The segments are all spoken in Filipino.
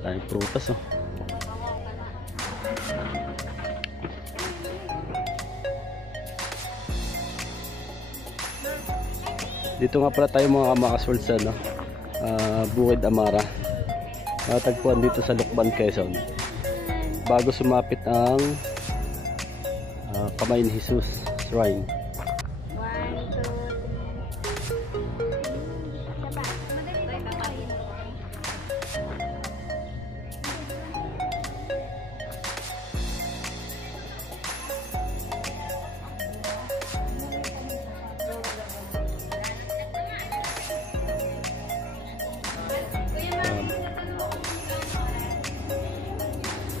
Daming prutas oh. Dito nga pala tayo mga kamakasworld sa Bukid Amara. Natagpuan dito sa Lucban, Quezon. Bago sumapit ang Kamay ni Jesus Shrine.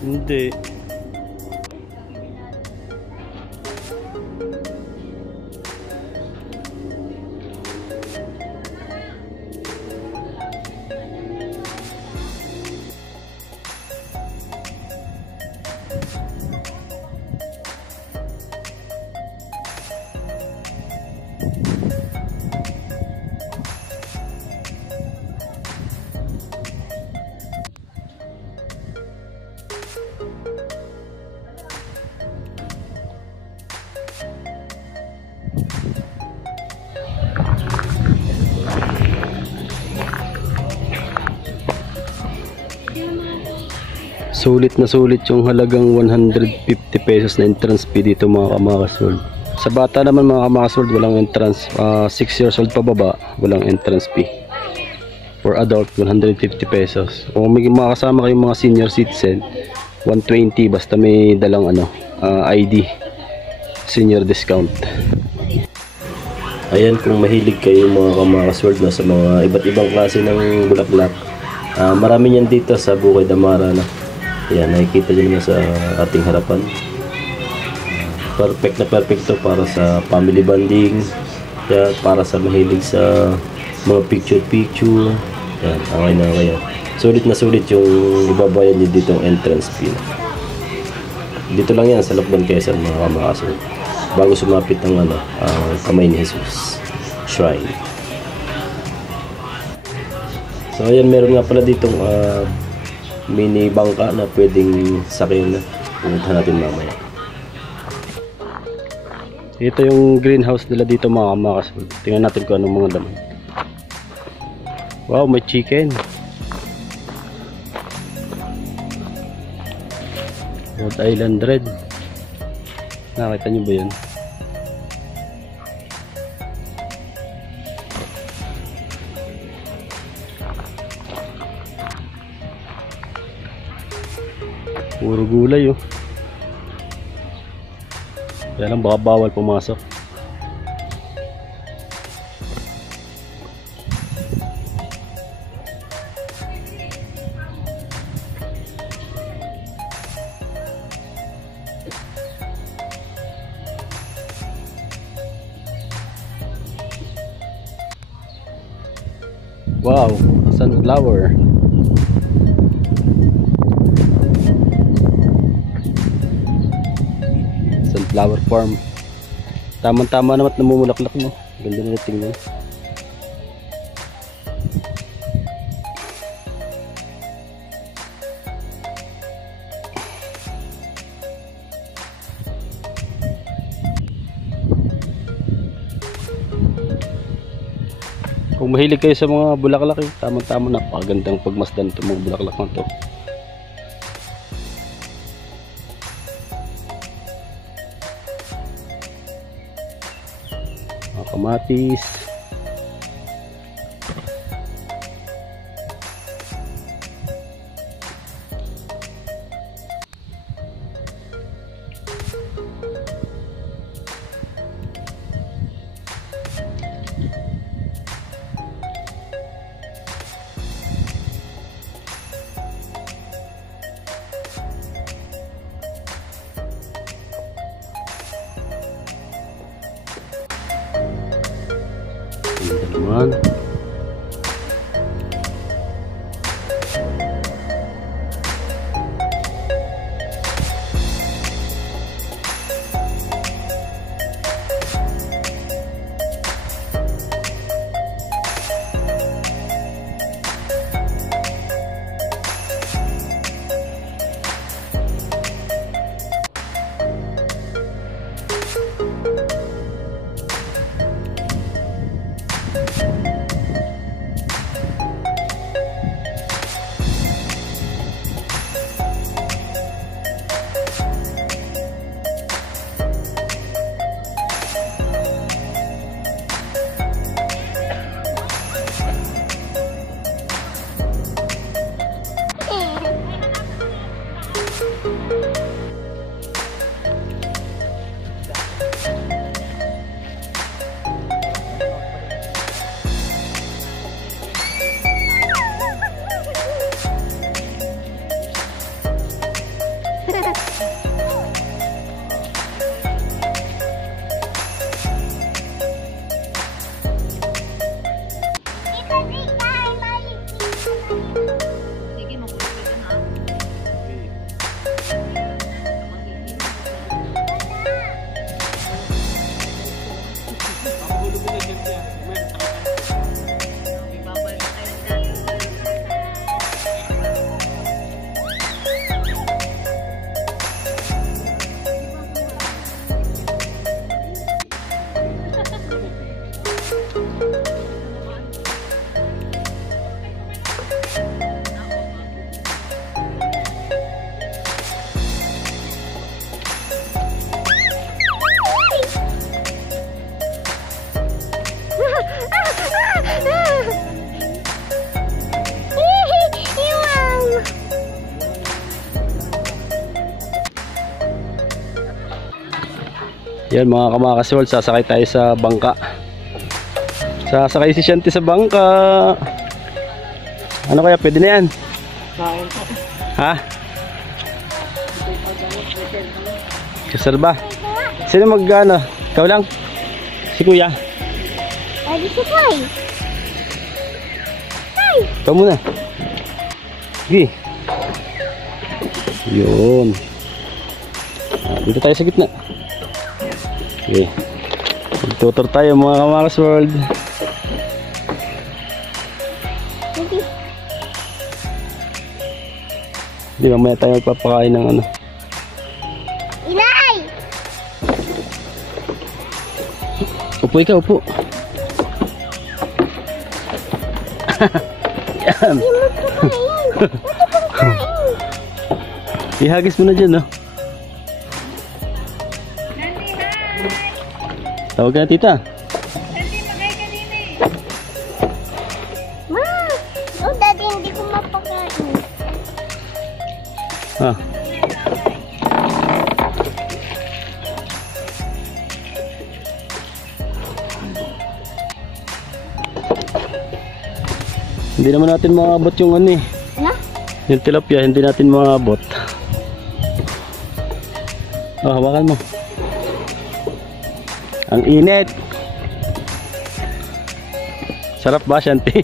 Hindi. Sulit na sulit yung halagang 150 pesos na entrance fee dito mga kamakasworld. Sa bata naman mga kamakasworld walang entrance, 6 years old pababa walang entrance fee. For adult 150 pesos. Kung may makasama kayong mga senior citizen 120 basta may dalang ID, senior discount. Ayan, kung mahilig kayo mga kamakasworld sa mga iba't ibang klase ng bulaklak, marami niyan dito sa Bukid Amara na. Ayan, nakikita nyo naman sa ating harapan. Perfect na perfect to para sa family bonding. Ayan, para sa mahilig sa mga picture. Ayan, okay na kaya. Sulit na sulit yung ibabayad nyo dito ang entrance fee. Dito lang yan sa Lucban, Quezon mga kamakasworld. Bago sumapit ang Kamay ni Jesus Shrine. So ayan, meron nga pala ditong mini bangka na pwedeng sakyan na. Pumunta natin mamaya. Ito yung greenhouse nila dito mga kamakasworld. Tingnan natin kung anong mga laman. Wow, may chicken. Rhode Island Red. Nakita nyo ba yun? Puro gulay oh. Kaya lang baka bawal pumasok. Wow, sunflower. Sunflower farm. Tama-tama naman at namumulaklak no. Ganda na tingnan. Kung mahilig kayo sa mga bulaklak, tama-tama, napakagandang pagmasdan itong mga bulaklak na ito. Mga kamatis. Naman. Yan mga kamakas world, sasakay tayo sa bangka. Sasakay si Shanti sa bangka. Ano kaya, pwede na yan? Ha? Kasal ba? Sino mag-ano? Ikaw lang? Si kuya? Pwede si Kai. Kai! Ikaw muna. Sige. Yun. Dito tayo sa gitna. Okay. Magtutor tayo mga kamakas world. Hindi, mamaya tayo magpapakain ng ano. Inay! Upo ikaw, upo. Yan. Hindi mo pakain. Ito pakain. Ihagis mo na dyan, no? Tawag ka na, tita. Ma! Oh, dati hindi ko mapakain. Ah. Hindi naman natin maabot yung ano eh. Ano? Yung tilapia, hindi natin maabot. Oh, hawakan mo. Ang init. Sarap ba, Shanti?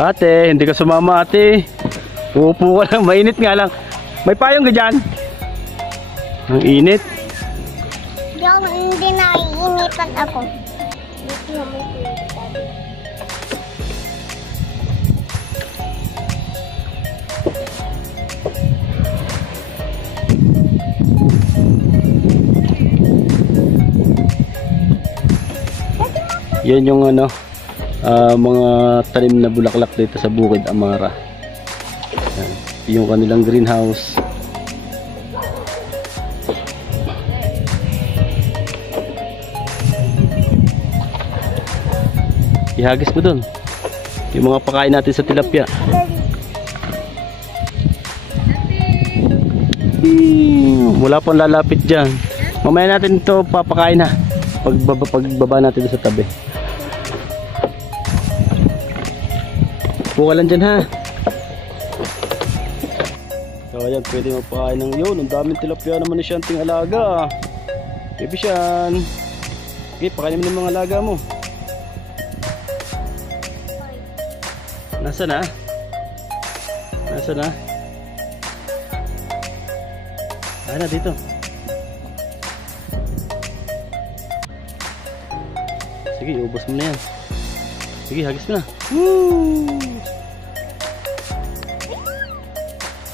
Ate, hindi ka sumama, ate. Uupo ka lang, mainit nga lang. May payong ka dyan? Ang init. Hindi naiinitan ako. Dito naman ko yung sabi. Yan yung ano, mga talim na bulaklak dito sa Bukid Amara. Yan. Yung kanilang greenhouse. Ihagis mo dun yung mga pakain natin sa tilapia. Wala pang lalapit dyan. Mamaya natin ito papakain na pagbaba natin sa tabi. Buka lang dyan, ha. So ayan, pwede magpakain ng yun. Ang daming tilapia naman ni Shanting alaga. Baby Shan, okay, pakainin mo ng mga alaga mo. Nasaan na? Nasaan na? Ah, na dito. Sige, ubos mo na yan. Sige, hagis mo na. Woo!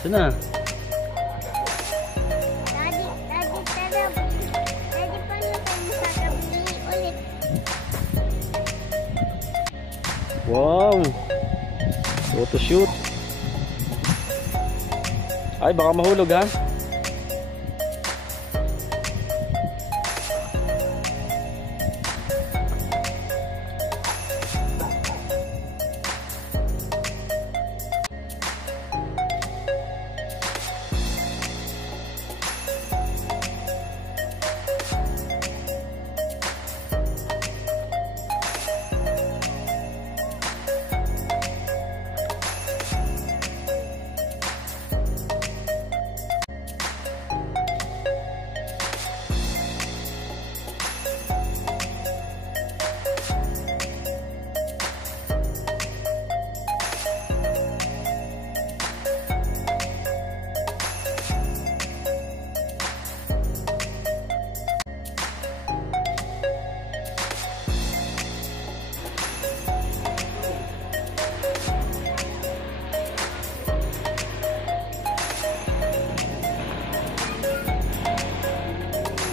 Saan na? Daddy, paano tayo magkakabili ulit? Wow! Photoshoot. Ay, baka mahulog, ha?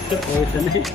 Oh, ito na eh.